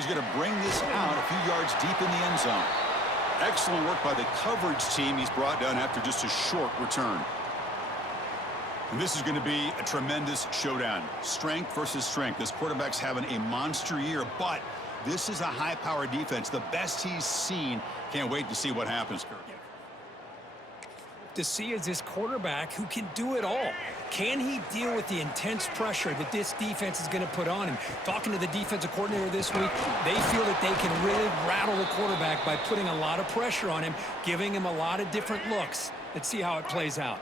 He's going to bring this out a few yards deep in the end zone. Excellent work by the coverage team he's brought down after just a short return. And this is going to be a tremendous showdown. Strength versus strength. This quarterback's having a monster year, but this is a high-powered defense. The best he's seen. Can't wait to see what happens, Kirk. To see is this quarterback who can do it all. Can he deal with the intense pressure that this defense is going to put on him? Talking to the defensive coordinator this week, they feel that they can really rattle the quarterback by putting a lot of pressure on him, giving him a lot of different looks. Let's see how it plays out.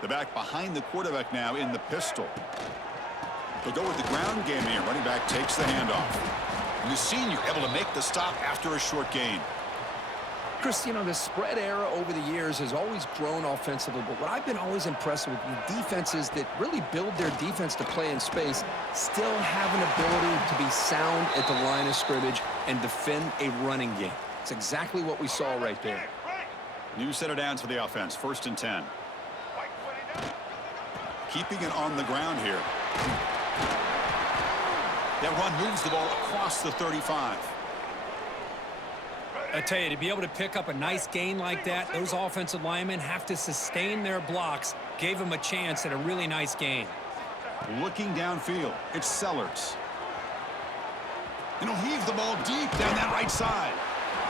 The back behind the quarterback now in the pistol. They'll go with the ground game here. Running back takes the handoff. And the senior able to make the stop after a short gain. Chris, you know, the spread era over the years has always grown offensively, but what I've been always impressed with the defenses that really build their defense to play in space still have an ability to be sound at the line of scrimmage and defend a running game. It's exactly what we saw right there. New set of downs for the offense. 1st and 10. Keeping it on the ground here. That run moves the ball across the 35. I tell you, to be able to pick up a nice gain like that, those offensive linemen have to sustain their blocks. Gave them a chance at a really nice gain. Looking downfield, it's Sellers. And he'll heave the ball deep down that right side.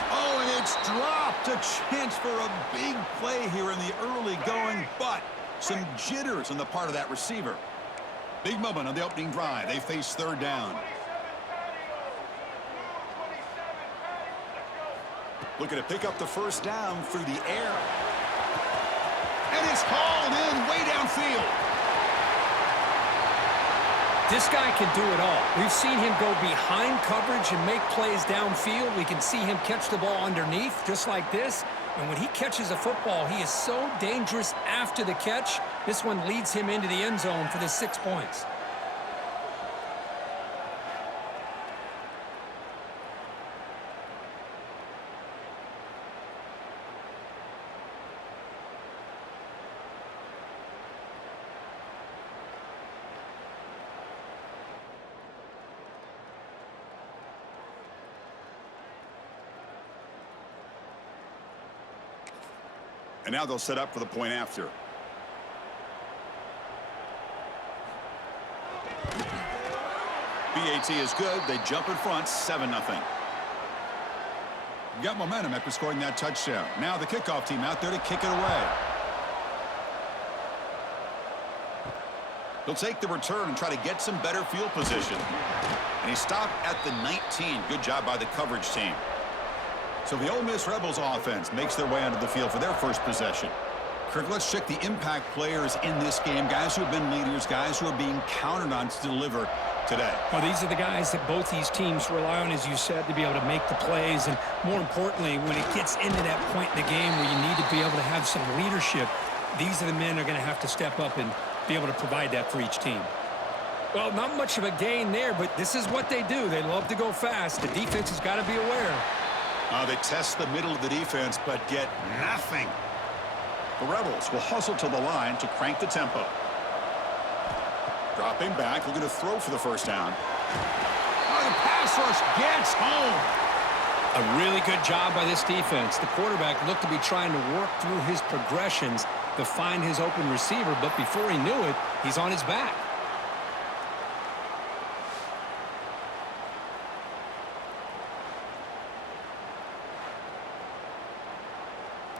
Oh, and it's dropped. A chance for a big play here in the early going, but some jitters on the part of that receiver. Big moment on the opening drive. They face 3rd down. Looking to pick up the 1st down through the air. And it's hauled in way downfield. This guy can do it all. We've seen him go behind coverage and make plays downfield. We can see him catch the ball underneath just like this. And when he catches a football, he is so dangerous after the catch. This one leads him into the end zone for the 6 points. And now they'll set up for the point after. BAT is good. They jump in front, 7-0. Got momentum after scoring that touchdown. Now the kickoff team out there to kick it away. They'll take the return and try to get some better field position. And he stopped at the 19. Good job by the coverage team. So the Ole Miss Rebels offense makes their way onto the field for their first possession. Kirk, let's check the impact players in this game. Guys who have been leaders, guys who are being counted on to deliver today. Well, these are the guys that both these teams rely on, as you said, to be able to make the plays. And more importantly, when it gets into that point in the game where you need to be able to have some leadership, these are the men who are going to have to step up and be able to provide that for each team. Well, not much of a gain there, but this is what they do. They love to go fast. The defense has got to be aware. They test the middle of the defense, but get nothing. The Rebels will hustle to the line to crank the tempo. Dropping back, looking to throw for the 1st down. Oh, the pass rush gets home. A really good job by this defense. The quarterback looked to be trying to work through his progressions to find his open receiver, but before he knew it, he's on his back.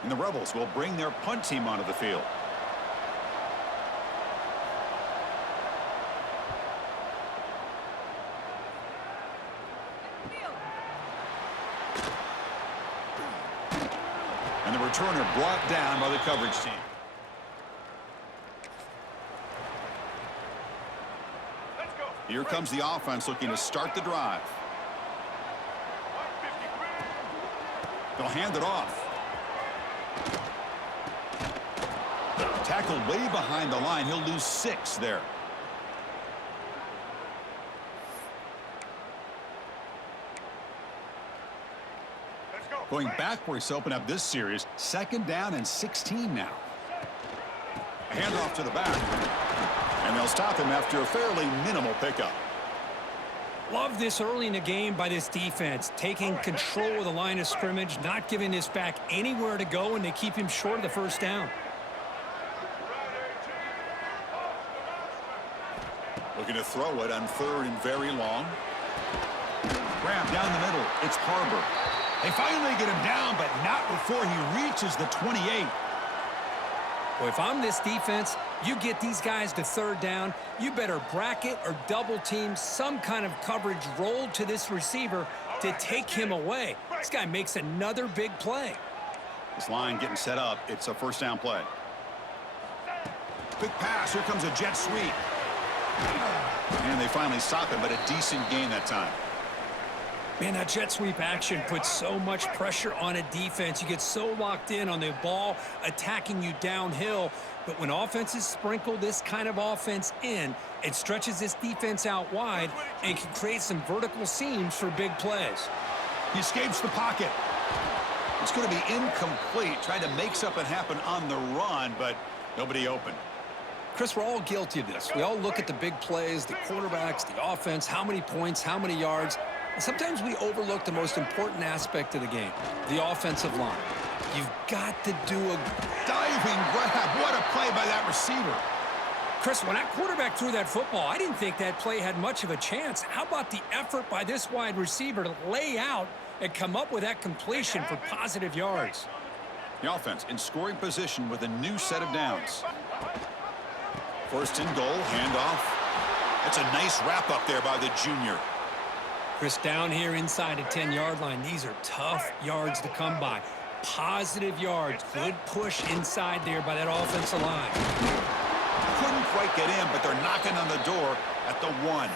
And the Rebels will bring their punt team onto the field. And the returner brought down by the coverage team. Here comes the offense looking to start the drive. They'll hand it off. Tackled way behind the line. He'll lose 6 there. Going backwards to open up this series. 2nd down and 16 now. Handoff to the back. And they'll stop him after a fairly minimal pickup. Love this early in the game by this defense, taking control of the line of scrimmage, not giving this back anywhere to go, and they keep him short of the first down. Looking to throw it on 3rd and very long. Grab down the middle. It's Harbor. They finally get him down, but not before he reaches the 28. Well, if I'm this defense, you get these guys to 3rd down, you better bracket or double team some kind of coverage rolled to this receiver to take him away. This guy makes another big play. This line getting set up. It's a first down play. Quick pass. Here comes a jet sweep. And they finally stop him, but a decent gain that time. Man, that jet sweep action puts so much pressure on a defense. You get so locked in on the ball attacking you downhill. But when offenses sprinkle this kind of offense in, it stretches this defense out wide and can create some vertical seams for big plays. He escapes the pocket. It's going to be incomplete. Trying to make something happen on the run, but nobody open. Chris, we're all guilty of this. We all look at the big plays, the quarterbacks, the offense, how many points, how many yards. And sometimes we overlook the most important aspect of the game, the offensive line. You've got to do a diving grab. What a play by that receiver. Chris, when that quarterback threw that football, I didn't think that play had much of a chance. How about the effort by this wide receiver to lay out and come up with that completion for positive yards? The offense in scoring position with a new set of downs. 1st and goal, handoff. That's a nice wrap up there by the junior. Chris, down here inside the 10-yard line, these are tough yards to come by. Positive yards, good push inside there by that offensive line. Couldn't quite get in, but they're knocking on the door at the 1.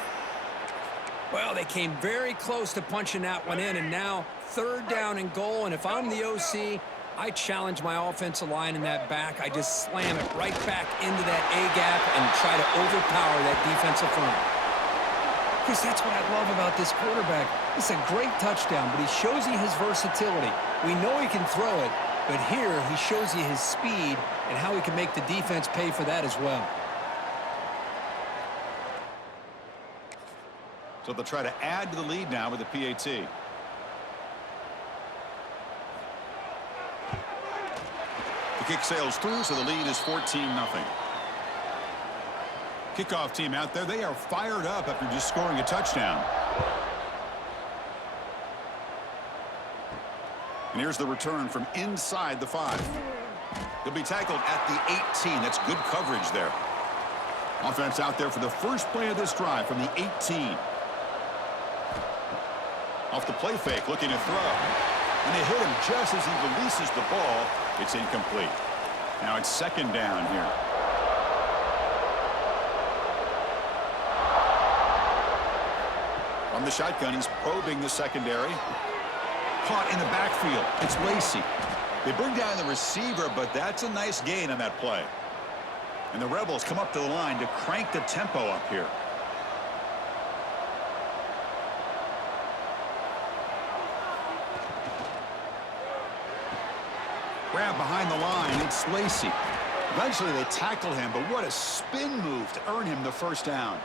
Well, they came very close to punching that one in, and now 3rd down and goal. And if I'm the OC, I challenge my offensive line in that back. I just slam it right back into that A-gap and try to overpower that defensive front. Chris, that's what I love about this quarterback. It's a great touchdown, but he shows you his versatility. We know he can throw it, but here he shows you his speed and how he can make the defense pay for that as well. So they'll try to add to the lead now with the PAT. The kick sails through, so the lead is 14-0. Kickoff team out there, they are fired up after just scoring a touchdown. And here's the return from inside the 5. He'll be tackled at the 18. That's good coverage there. Offense out there for the first play of this drive from the 18. Off the play fake, looking to throw. And they hit him just as he releases the ball. It's incomplete. Now it's 2nd down here. From the shotgun, he's probing the secondary. Caught in the backfield. It's Lacey. They bring down the receiver, but that's a nice gain on that play. And the Rebels come up to the line to crank the tempo up here. Grab behind the line. It's Lacey. Eventually they tackle him, but what a spin move to earn him the first down.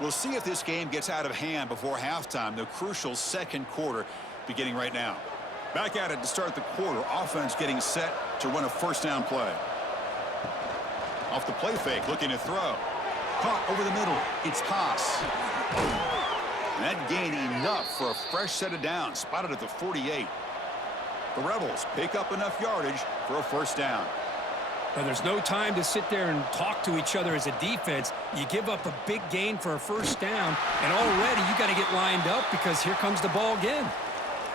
We'll see if this game gets out of hand before halftime. The crucial 2nd quarter beginning right now. Back at it to start the quarter. Offense getting set to run a first down play. Off the play fake, looking to throw. Caught over the middle. It's Haas. And that gained enough for a fresh set of downs. Spotted at the 48. The Rebels pick up enough yardage for a first down. Now, there's no time to sit there and talk to each other as a defense. You give up a big gain for a first down, and already you got to get lined up because here comes the ball again.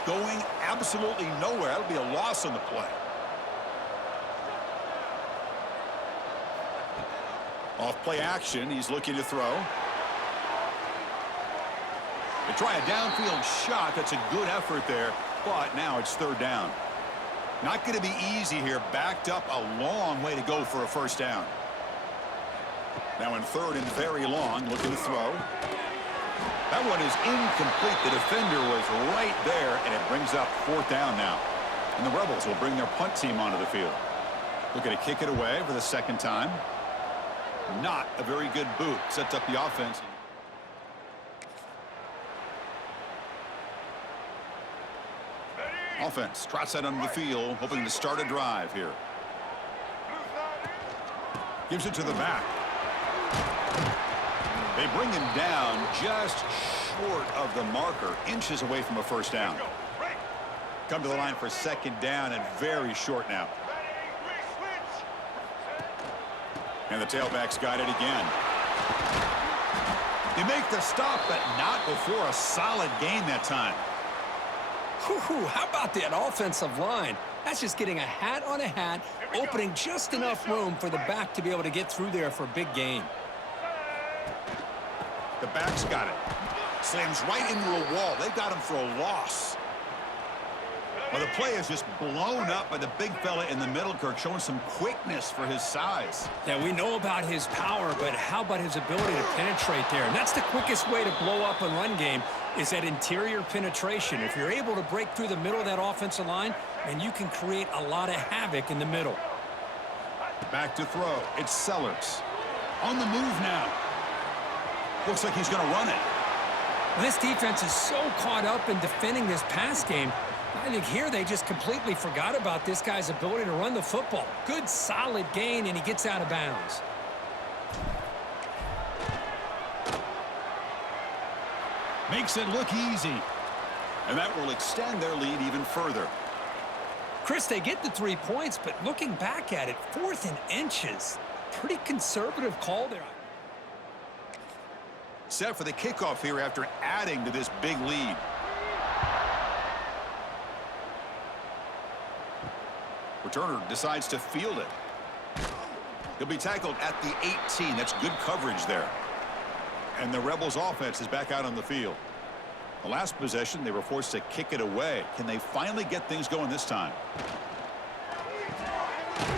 Going absolutely nowhere. That'll be a loss on the play. Off play action, he's looking to throw. They try a downfield shot. That's a good effort there, but now it's 3rd down. Not going to be easy here. Backed up a long way to go for a first down. Now in third and very long, looking to throw. That one is incomplete. The defender was right there, and it brings up fourth down now. And the Rebels will bring their punt team onto the field. Looking to kick it away for the second time. Not a very good boot. Sets up the offense. Offense trots out onto the field, hoping to start a drive here. Gives it to the back. They bring him down just short of the marker, inches away from a first down. Come to the line for second down and very short now. And the tailback's got it again. They make the stop, but not before a solid gain that time. Whew, how about that offensive line? That's just getting a hat on a hat, opening just enough room for the back to be able to get through there for a big gain. The back's got it. Slams right into a wall. They got him for a loss. Well, the play is just blown up by the big fella in the middle, Kirk, showing some quickness for his size. Yeah, we know about his power, but how about his ability to penetrate there? And that's the quickest way to blow up a run game, is that interior penetration. If you're able to break through the middle of that offensive line, then you can create a lot of havoc in the middle. Back to throw. It's Sellers. On the move now. Looks like he's going to run it. This defense is so caught up in defending this pass game. I think here they just completely forgot about this guy's ability to run the football. Good, solid gain, and he gets out of bounds. Makes it look easy. And that will extend their lead even further. Chris, they get the 3 points, but looking back at it, 4th and inches. Pretty conservative call there. Set for the kickoff here after adding to this big lead. Returner decides to field it. He'll be tackled at the 18. That's good coverage there. And the Rebels offense is back out on the field. The last possession, they were forced to kick it away. Can they finally get things going this time?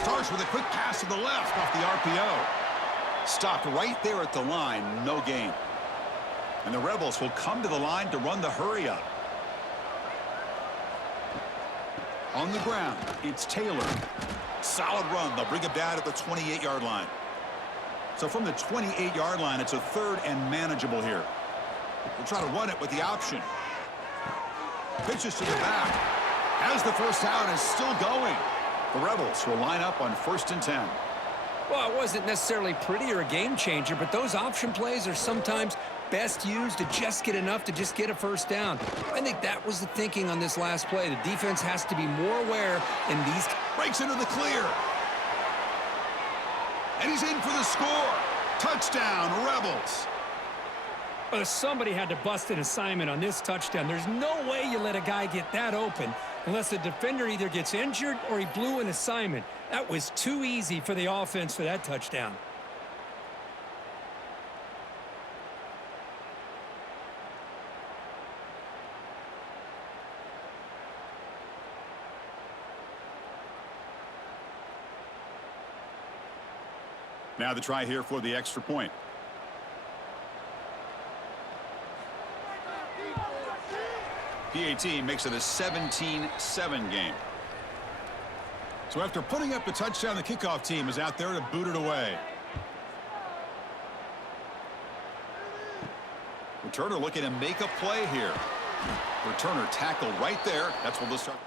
Starts with a quick pass to the left off the RPO. Stopped right there at the line, no gain. And the Rebels will come to the line to run the hurry up. On the ground, it's Taylor. Solid run. They'll bring it down at the 28-yard line. So from the 28-yard line, it's a third and manageable here. We'll try to run it with the option. Pitches to the back. Has the first down, is still going. The Rebels will line up on 1st and 10. Well, it wasn't necessarily pretty or a game changer, but those option plays are sometimes best used to just get enough to just get a first down. I think that was the thinking on this last play. The defense has to be more aware in these. Breaks into the clear. And he's in for the score. Touchdown, Rebels. Somebody had to bust an assignment on this touchdown. There's no way you let a guy get that open unless the defender either gets injured or he blew an assignment. That was too easy for the offense for that touchdown. Now the try here for the extra point. PAT makes it a 17-7 game. So after putting up the touchdown, the kickoff team is out there to boot it away. Returner looking to make a play here. Returner tackled right there. That's where they'll start.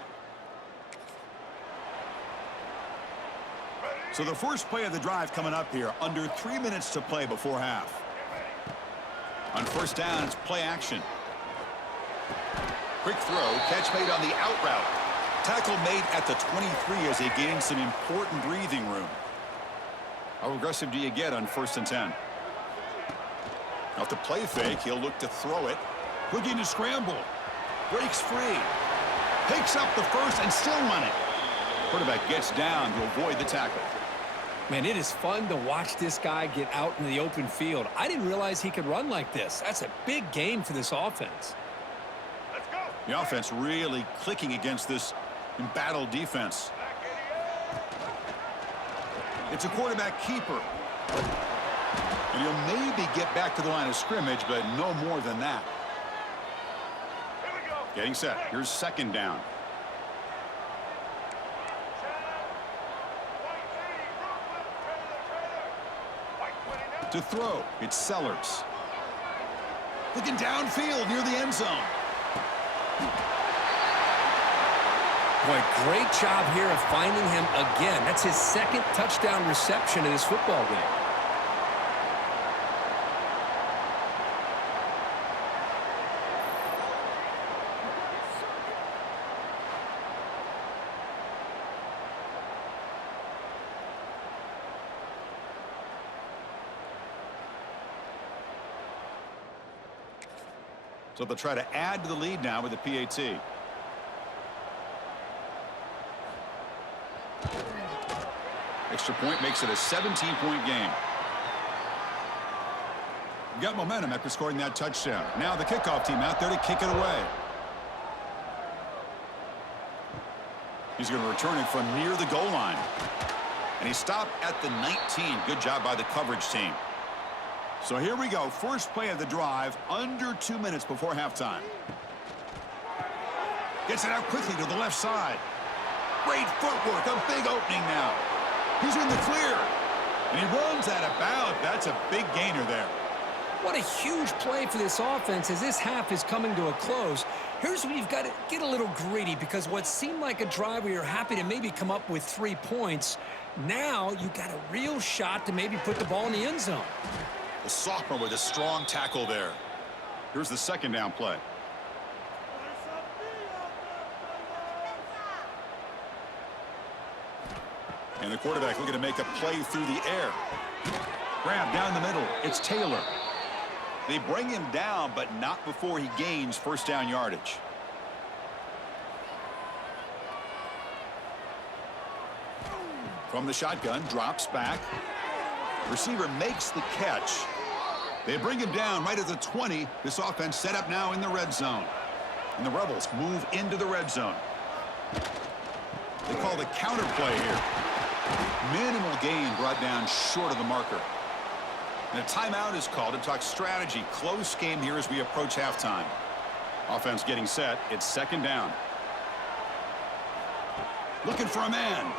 So the first play of the drive coming up here. Under 3 minutes to play before half. On first down, it's play action. Quick throw, catch made on the out route. Tackle made at the 23 as they gain some important breathing room. How aggressive do you get on 1st and 10? Off the play fake, he'll look to throw it. Looking to scramble. Breaks free. Takes up the first and still run it. Quarterback gets down to avoid the tackle. Man, it is fun to watch this guy get out in the open field. I didn't realize he could run like this. That's a big game for this offense. The offense really clicking against this Embattled defense. It's a quarterback keeper. And he'll maybe get back to the line of scrimmage, but no more than that. Getting set. Here's second down. To throw, it's Sellers. Looking downfield near the end zone. Boy, great job here of finding him again. That's his second touchdown reception in this football game. So they'll try to add to the lead now with the PAT. Extra point makes it a 17-point game. Got momentum after scoring that touchdown. Now the kickoff team out there to kick it away. He's going to return it from near the goal line. And he stopped at the 19. Good job by the coverage team. So here we go. First play of the drive, under 2 minutes before halftime. Gets it out quickly to the left side. Great footwork. A big opening now. He's in the clear. And he runs out of bounds. That's a big gainer there. What a huge play for this offense as this half is coming to a close. Here's where you've got to get a little gritty, because what seemed like a drive where you're happy to maybe come up with 3 points, now you got a real shot to maybe put the ball in the end zone. The sophomore with a strong tackle there. Here's the second down play. And the quarterback looking to make a play through the air. Grab down the middle. It's Taylor. They bring him down, but not before he gains first down yardage. From the shotgun, drops back. Receiver makes the catch. They bring him down right at the 20. This offense set up now in the red zone. And the Rebels move into the red zone. They call the counter play here. Minimal gain brought down short of the marker. And a timeout is called to talk strategy. Close game here as we approach halftime. Offense getting set. It's second down. Looking for a man.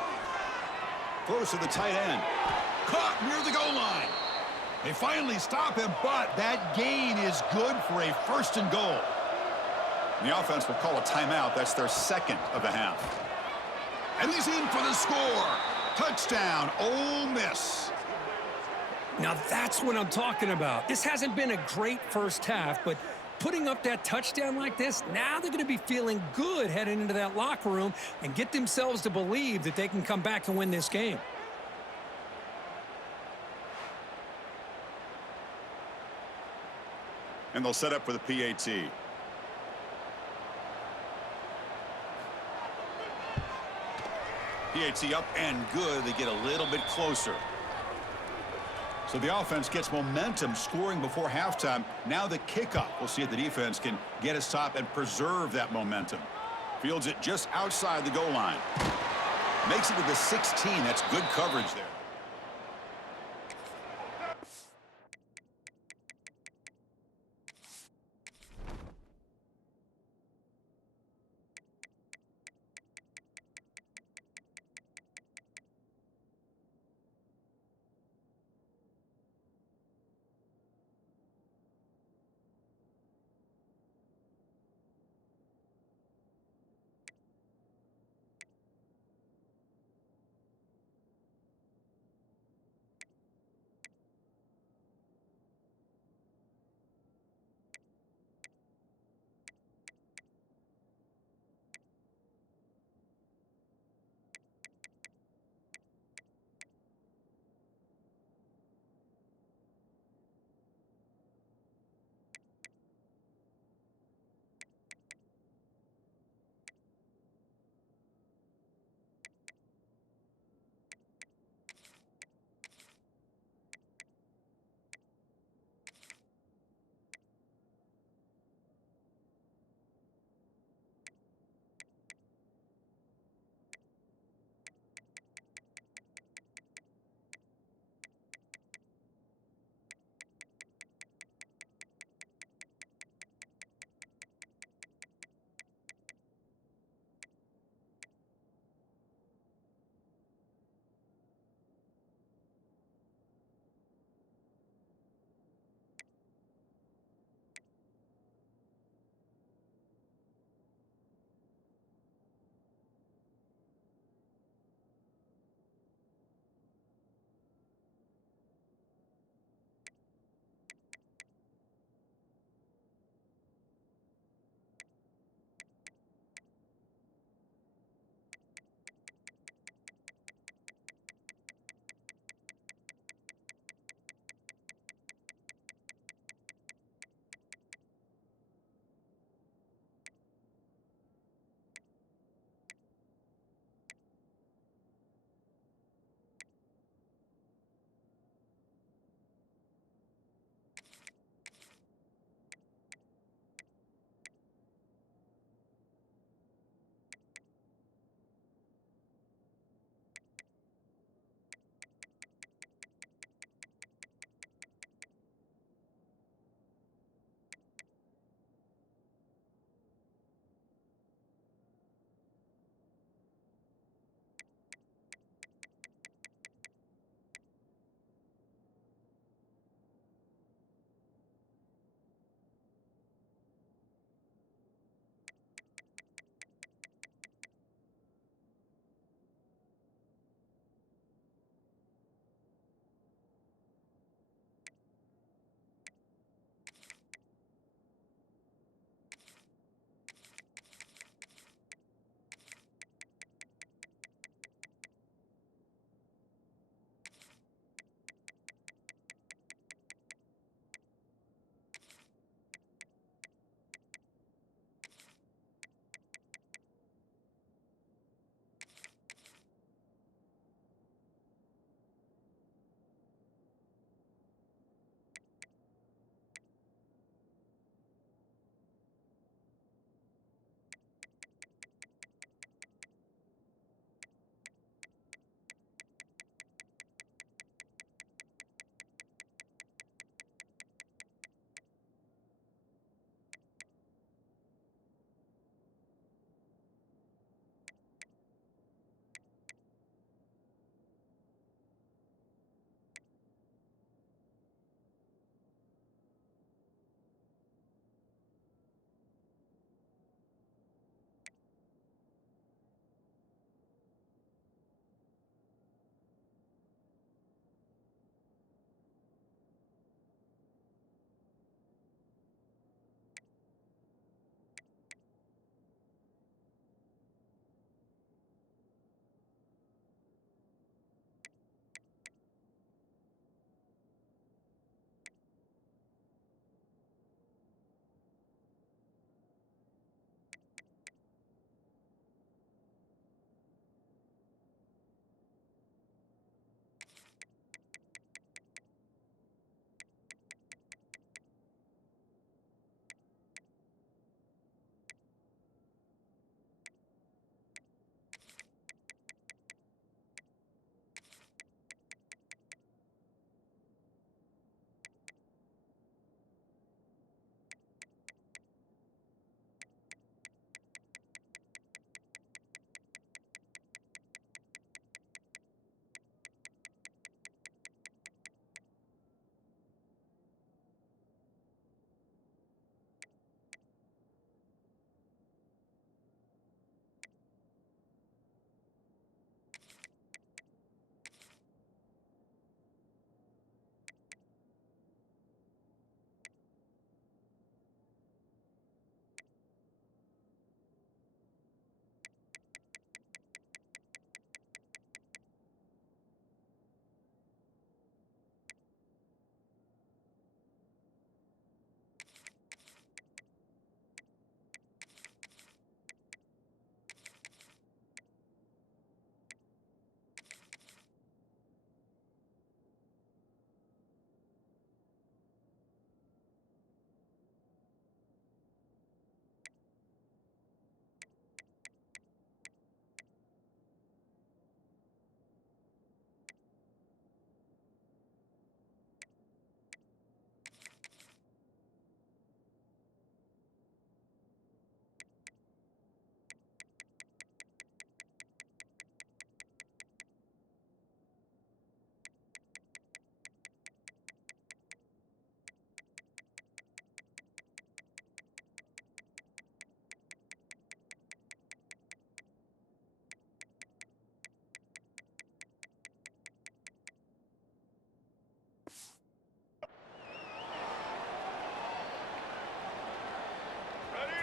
Close to the tight end. Caught near the goal line. They finally stop him, but that gain is good for a first and goal. And the offense will call a timeout. That's their second of the half. And he's in for the score. Touchdown, Ole Miss. Now that's what I'm talking about. This hasn't been a great first half, but putting up that touchdown like this, now they're going to be feeling good heading into that locker room and get themselves to believe that they can come back and win this game. And they'll set up for the PAT. PAT up and good. They get a little bit closer. So the offense gets momentum, scoring before halftime. Now the kickoff. We'll see if the defense can get a stop and preserve that momentum. Fields it just outside the goal line. Makes it to the 16. That's good coverage there.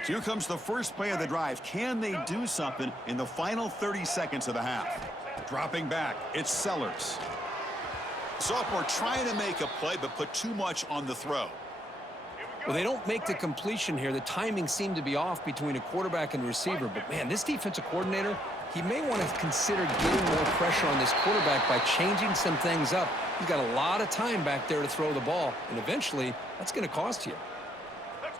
Here comes the first play of the drive. Can they do something in the final 30 seconds of the half? Dropping back, it's Sellers. Sophomore trying to make a play, but put too much on the throw. Well, they don't make the completion here. The timing seemed to be off between a quarterback and receiver. But, man, this defensive coordinator, he may want to consider getting more pressure on this quarterback by changing some things up. He's got a lot of time back there to throw the ball, and eventually that's going to cost you.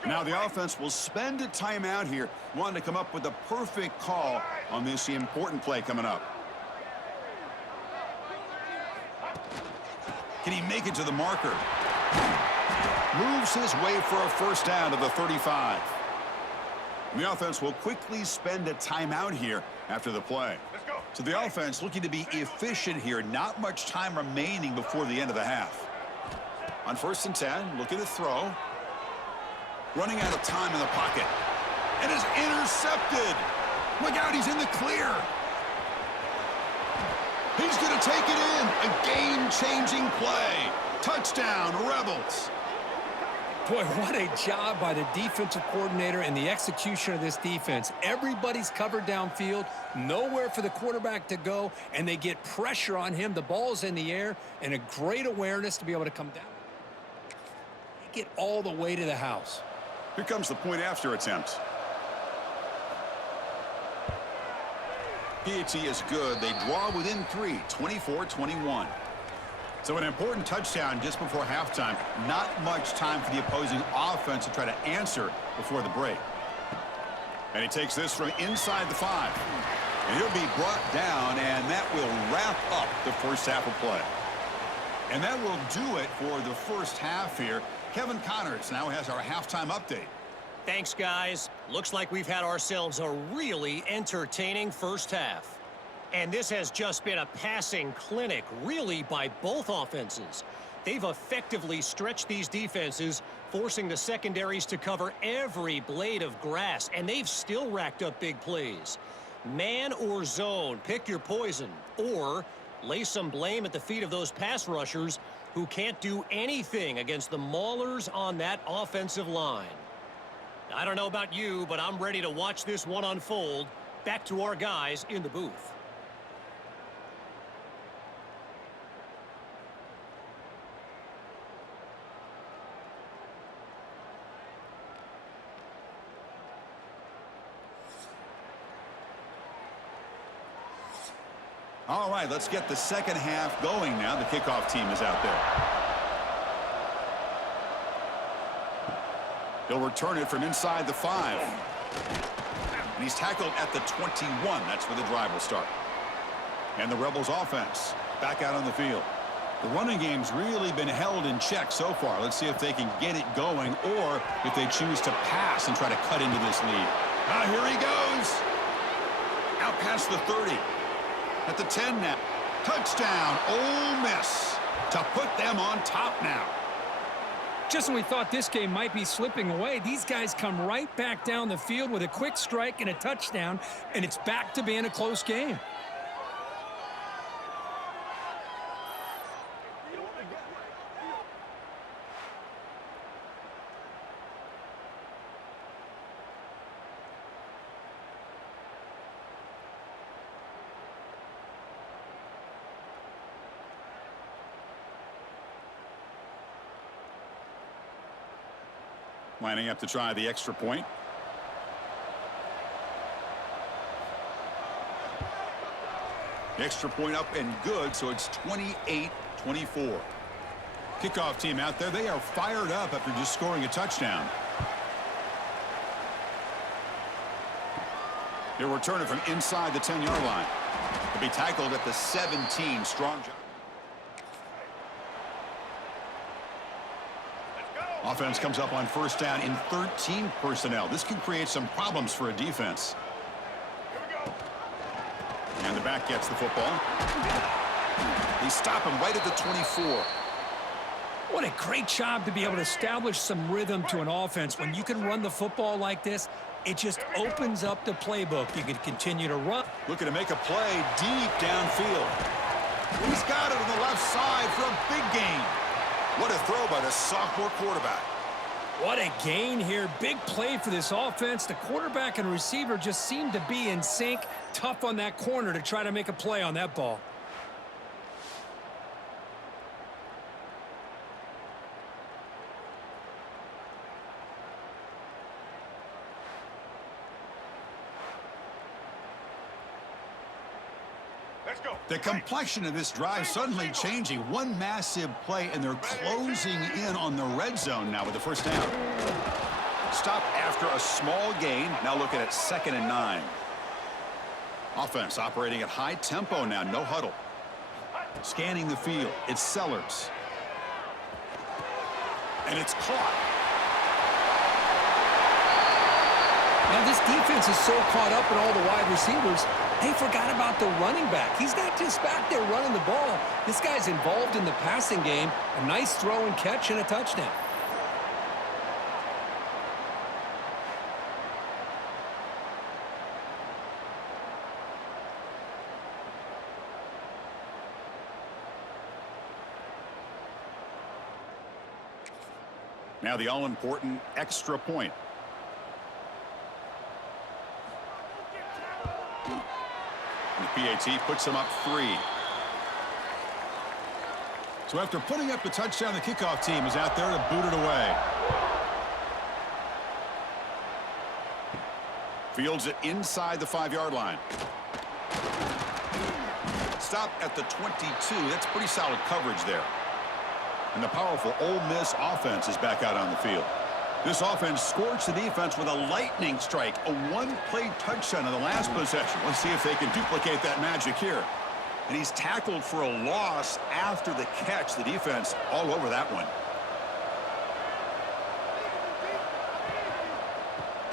Now the offense will spend a timeout here, wanting to come up with the perfect call on this important play coming up. Can he make it to the marker? Moves his way for a first down to the 35. And the offense will quickly spend a timeout here after the play. So the offense looking to be efficient here. Not much time remaining before the end of the half. On 1st and 10, looking to throw. Running out of time in the pocket. And is intercepted. Look out, he's in the clear. He's going to take it in. A game-changing play. Touchdown, Rebels. Boy, what a job by the defensive coordinator and the execution of this defense. Everybody's covered downfield, nowhere for the quarterback to go, and they get pressure on him. The ball's in the air, and a great awareness to be able to come down. Get all the way to the house. Here comes the point after attempt. PAT is good. They draw within 3, 24-21. So an important touchdown just before halftime. Not much time for the opposing offense to try to answer before the break. And he takes this from inside the 5. And he'll be brought down, and that will wrap up the first half of play. And that will do it for the first half here. Kevin Connors now has our halftime update. Thanks, guys. Looks like we've had ourselves a really entertaining first half. And this has just been a passing clinic, really, by both offenses. They've effectively stretched these defenses, forcing the secondaries to cover every blade of grass, and they've still racked up big plays. Man or zone, pick your poison, or lay some blame at the feet of those pass rushers who can't do anything against the maulers on that offensive line. I don't know about you, but I'm ready to watch this one unfold. Back to our guys in the booth. All right, let's get the second half going now. The kickoff team is out there. He'll return it from inside the 5. And he's tackled at the 21. That's where the drive will start. And the Rebels offense back out on the field. The running game's really been held in check so far. Let's see if they can get it going or if they choose to pass and try to cut into this lead. Here he goes. Out past the 30. At the 10 now. Touchdown, Ole Miss, to put them on top now. Just when we thought this game might be slipping away, these guys come right back down the field with a quick strike and a touchdown, and it's back to being a close game. Lining up to try the extra point. The extra point up and good, so it's 28-24. Kickoff team out there, they are fired up after just scoring a touchdown. He'll return it from inside the 10-yard line. He'll be tackled at the 17. Strong job. Offense comes up on first down in 13 personnel. This can create some problems for a defense. And the back gets the football. They stop him right at the 24. What a great job to be able to establish some rhythm to an offense. When you can run the football like this, it just opens up the playbook. You can continue to run. Looking to make a play deep downfield. He's got it on the left side for a big gain. What a throw by the sophomore quarterback. What a gain here. Big play for this offense. The quarterback and receiver just seem to be in sync. Tough on that corner to try to make a play on that ball. The complexion of this drive suddenly changing. One massive play, and they're closing in on the red zone now with the first down. Stop after a small gain. Now looking at 2nd and 9. Offense operating at high tempo now. No huddle. Scanning the field. It's Sellers. And it's caught. Now this defense is so caught up in all the wide receivers, they forgot about the running back. He's not just back there running the ball. This guy's involved in the passing game. A nice throw and catch and a touchdown. Now the all-important extra point. And the PAT puts him up 3. So after putting up the touchdown, the kickoff team is out there to boot it away. Fields it inside the 5-yard line. Stop at the 22. That's pretty solid coverage there. And the powerful Ole Miss offense is back out on the field. This offense scorched the defense with a lightning strike, a one-play touchdown in the last possession. Let's see if they can duplicate that magic here. And he's tackled for a loss after the catch. The defense all over that one.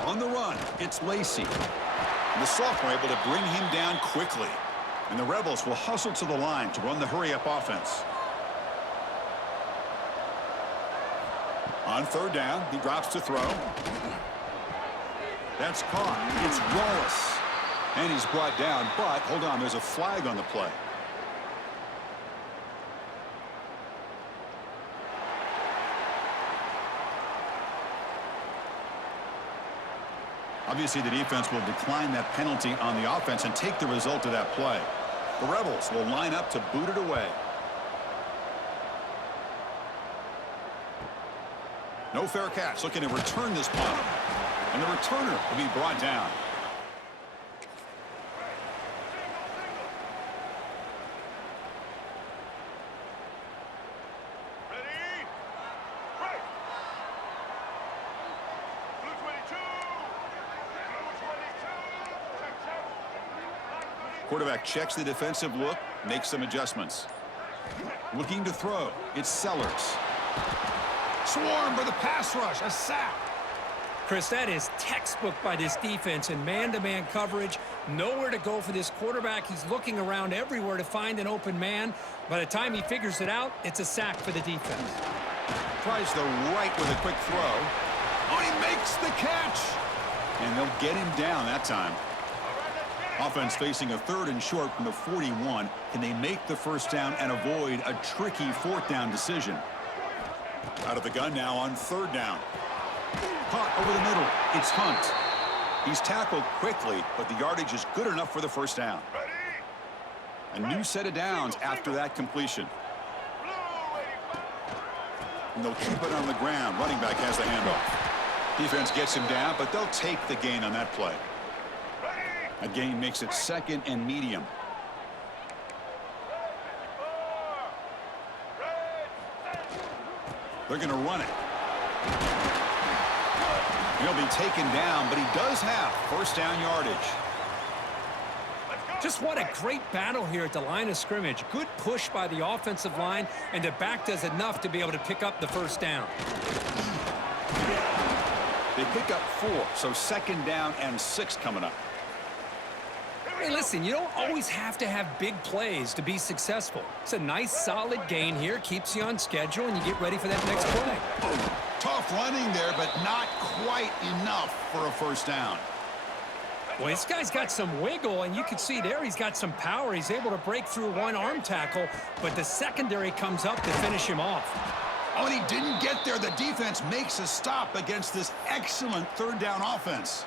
On the run, it's Lacey. And the sophomore able to bring him down quickly. And the Rebels will hustle to the line to run the hurry-up offense. On 3rd down, he drops to throw. That's caught. It's Wallace. And he's brought down, but hold on, there's a flag on the play. Obviously, the defense will decline that penalty on the offense and take the result of that play. The Rebels will line up to boot it away. No fair catch, looking to return this punt. And the returner will be brought down. Ready? Break. Blue 22. Blue 22. Quarterback checks the defensive look, makes some adjustments. Looking to throw, it's Sellers. Swarmed by the pass rush, a sack. Chris, that is textbook by this defense in man-to-man coverage. Nowhere to go for this quarterback. He's looking around everywhere to find an open man. By the time he figures it out, it's a sack for the defense. Tries the right with a quick throw. Oh, he makes the catch. And they'll get him down that time. Offense facing a 3rd and short from the 41. Can they make the first down and avoid a tricky 4th down decision? Out of the gun now on 3rd down. Caught over the middle. It's Hunt. He's tackled quickly, but the yardage is good enough for the first down. A new set of downs after that completion. And they'll keep it on the ground. Running back has the handoff. Defense gets him down, but they'll take the gain on that play. A gain makes it 2nd and medium. They're going to run it. He'll be taken down, but he does have first down yardage. Just what a great battle here at the line of scrimmage. Good push by the offensive line, and the back does enough to be able to pick up the first down. They pick up 4, so 2nd down and 6 coming up. Hey, listen, you don't always have to have big plays to be successful. It's a nice, solid gain here. Keeps you on schedule, and you get ready for that next play. Oh, tough running there, but not quite enough for a first down. Well, this guy's got some wiggle, and you can see there he's got some power. He's able to break through one arm tackle, but the secondary comes up to finish him off. Oh, and he didn't get there. The defense makes a stop against this excellent third down offense.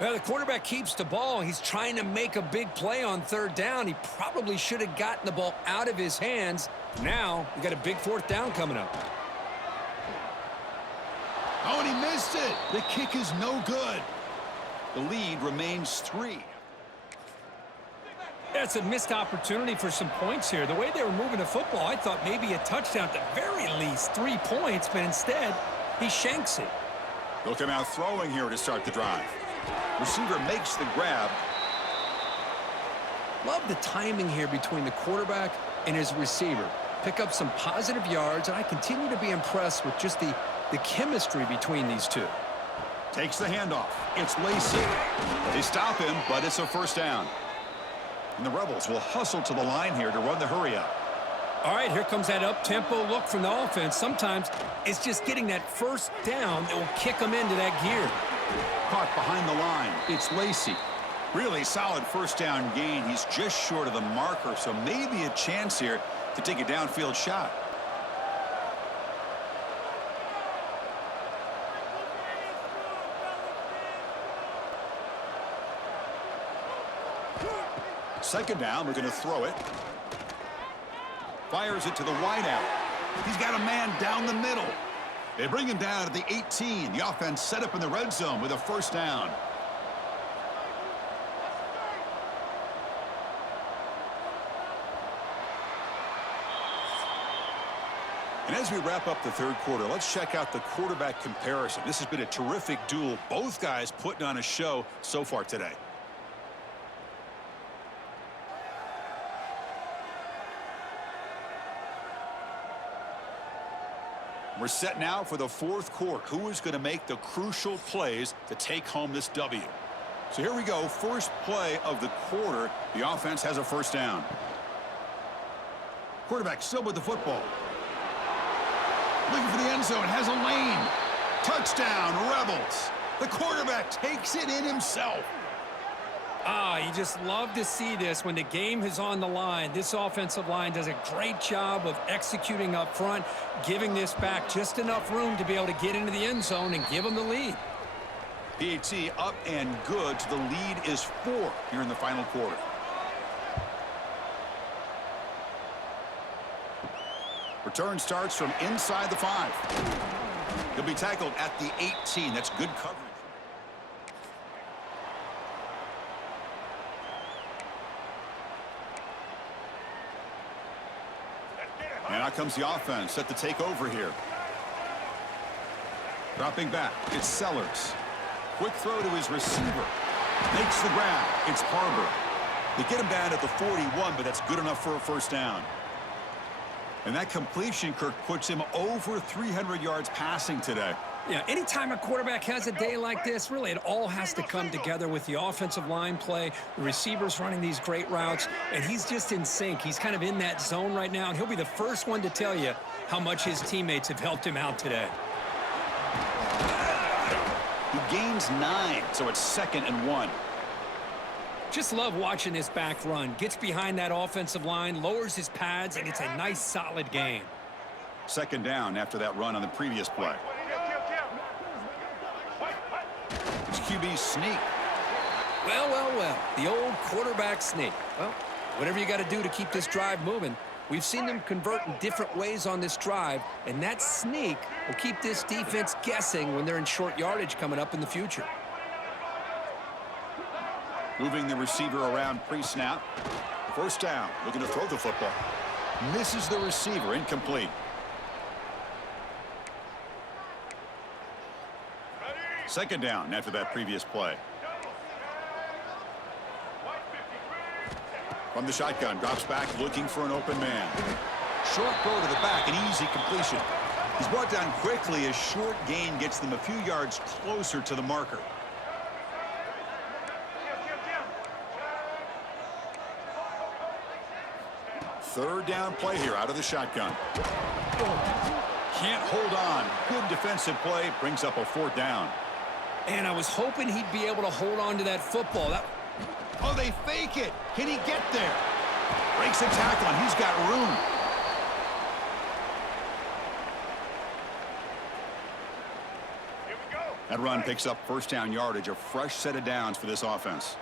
Well, the quarterback keeps the ball. He's trying to make a big play on third down. He probably should have gotten the ball out of his hands. Now, we got a big fourth down coming up. Oh, and he missed it. The kick is no good. The lead remains 3. That's a missed opportunity for some points here. The way they were moving the football, I thought maybe a touchdown at the very least, 3 points, but instead, he shanks it. They'll come out throwing here to start the drive. Receiver makes the grab. Love the timing here between the quarterback and his receiver. Pick up some positive yards, and I continue to be impressed with just the chemistry between these two. Takes the handoff. It's Lacey. They stop him, but it's a first down. And the Rebels will hustle to the line here to run the hurry up. All right, here comes that up-tempo look from the offense. Sometimes it's just getting that first down that will kick them into that gear. Caught behind the line. It's Lacey. Really solid first down gain. He's just short of the marker, so maybe a chance here to take a downfield shot. Second down, we're going to throw it. Fires it to the wideout. He's got a man down the middle. They bring him down to the 18. The offense set up in the red zone with a first down. And as we wrap up the third quarter, let's check out the quarterback comparison. This has been a terrific duel. Both guys putting on a show so far today. We're set now for the fourth quarter. Who is going to make the crucial plays to take home this W? So here we go. First play of the quarter. The offense has a first down. Quarterback still with the football. Looking for the end zone. Has a lane. Touchdown, Rebels. The quarterback takes it in himself. You just love to see this when the game is on the line. This offensive line does a great job of executing up front, giving this back just enough room to be able to get into the end zone and give them the lead. PAT up and good. So the lead is 4 here in the final quarter. Return starts from inside the 5. He'll be tackled at the 18. That's good coverage. And out comes the offense set to take over here. Dropping back, it's Sellers. Quick throw to his receiver. Makes the grab. It's Harbor. They get him down at the 41, but that's good enough for a first down. And that completion, Kirk, puts him over 300 yards passing today. Yeah, anytime a quarterback has a day like this, really it all has to come together with the offensive line play, the receivers running these great routes, and he's just in sync. He's kind of in that zone right now, and he'll be the first one to tell you how much his teammates have helped him out today. He gains 9, so it's 2nd and 1. Just love watching this back run. Gets behind that offensive line, lowers his pads, and it's a nice, solid game. 2nd down after that run on the previous play. It's QB sneak. Well, well, well. The old quarterback sneak. Well, whatever you got to do to keep this drive moving. We've seen them convert in different ways on this drive, and that sneak will keep this defense guessing when they're in short yardage coming up in the future. Moving the receiver around pre-snap. First down, looking to throw the football. Misses the receiver, incomplete. Second down after that previous play. From the shotgun, drops back, looking for an open man. Short throw to the back, an easy completion. He's brought down quickly as short gain gets them a few yards closer to the marker. Third down play here out of the shotgun. Can't hold on. Good defensive play, brings up a 4th down. And I was hoping he'd be able to hold on to that football. Oh, they fake it. Can he get there? Breaks a tackle, and he's got room. That run picks up first down yardage, a fresh set of downs for this offense.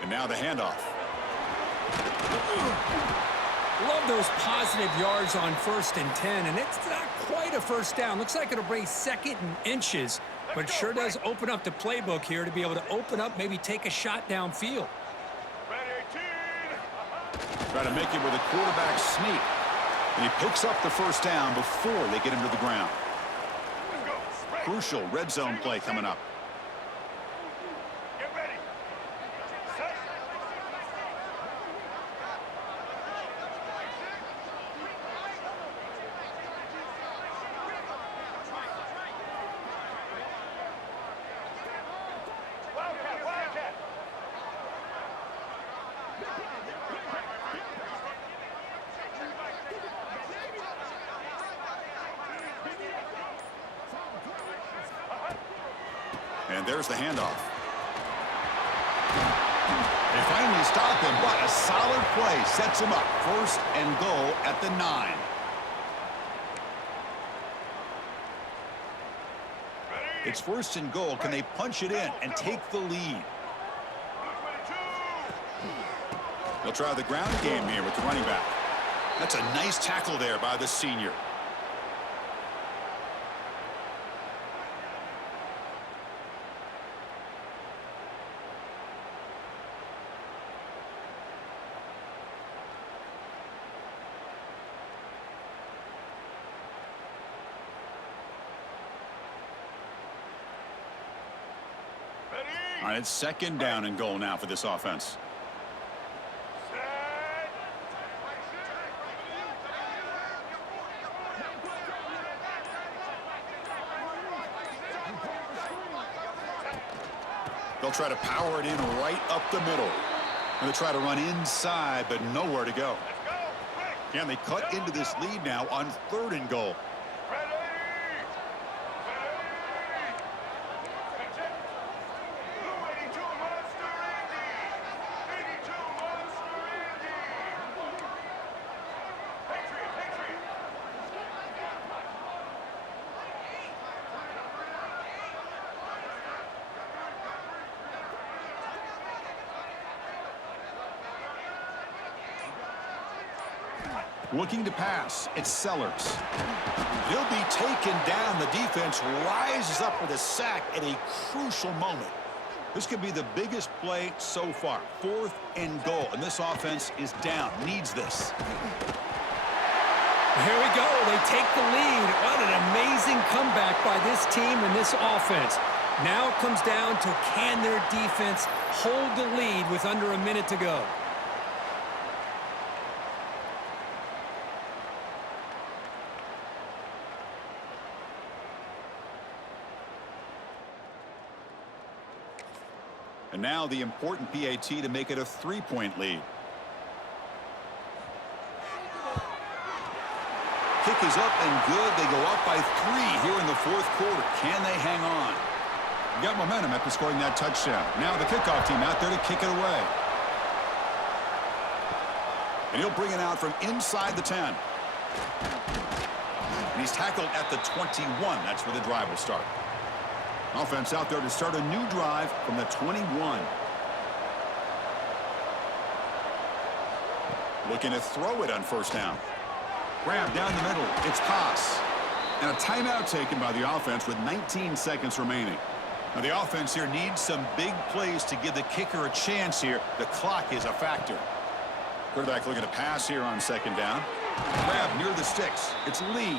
And now the handoff. Love those positive yards on 1st and 10, and it's not quite a first down. Looks like it'll bring 2nd and inches, but it sure does open up the playbook here to be able to open up, maybe take a shot downfield. Try to make it with a quarterback sneak. And he picks up the first down before they get him to the ground. Crucial red zone play coming up. And there's the handoff. They finally stop him, but a solid play sets him up. 1st and goal at the 9. It's 1st and goal. Can they punch it in and take the lead? They'll try the ground game here with the running back. That's a nice tackle there by the senior. All right, it's 2nd down and goal now for this offense. They'll try to power it in right up the middle. And they try to run inside, but nowhere to go. Can they cut into this lead now on 3rd and goal? Looking to pass, it's Sellers. He'll be taken down. The defense rises up with a sack at a crucial moment. This could be the biggest play so far. 4th and goal, and this offense is down. Needs this. Here we go. They take the lead. What an amazing comeback by this team and this offense. Now it comes down to, can their defense hold the lead with under a minute to go? And now the important PAT to make it a 3-point lead. Kick is up and good. They go up by 3 here in the 4th quarter. Can they hang on? Got momentum after scoring that touchdown. Now the kickoff team out there to kick it away. And he'll bring it out from inside the 10. And he's tackled at the 21. That's where the drive will start. Offense out there to start a new drive from the 21. Looking to throw it on 1st down. Grab down the middle. It's pass. And a timeout taken by the offense with 19 seconds remaining. Now the offense here needs some big plays to give the kicker a chance here. The clock is a factor. Quarterback looking to pass here on 2nd down. Grab near the sticks. It's Lee.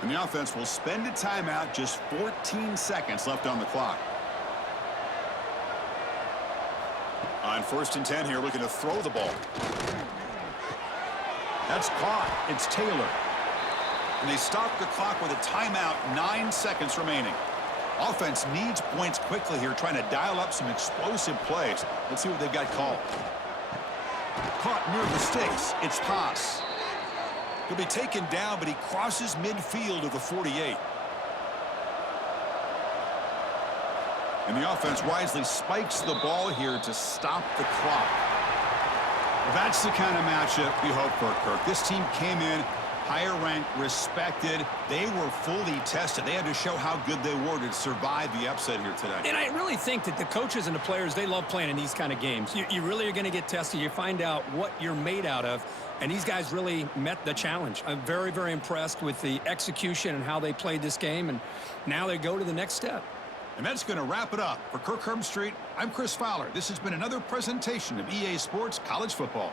And the offense will spend a timeout, just 14 seconds left on the clock. On 1st and 10 here, looking to throw the ball. That's caught. It's Taylor. And they stop the clock with a timeout, 9 seconds remaining. Offense needs points quickly here, trying to dial up some explosive plays. Let's see what they've got called. Caught near the sticks. It's pass. He'll be taken down, but he crosses midfield of the 48. And the offense wisely spikes the ball here to stop the clock. Well, that's the kind of matchup you hope for, Kirk. This team came in higher ranked, respected. They were fully tested. They had to show how good they were to survive the upset here today. And I really think that the coaches and the players, they love playing in these kind of games. You really are going to get tested. You find out what you're made out of. And these guys really met the challenge. I'm very, very impressed with the execution and how they played this game. And now they go to the next step. And that's going to wrap it up. For Kirk Herbstreit, I'm Chris Fowler. This has been another presentation of EA Sports College Football.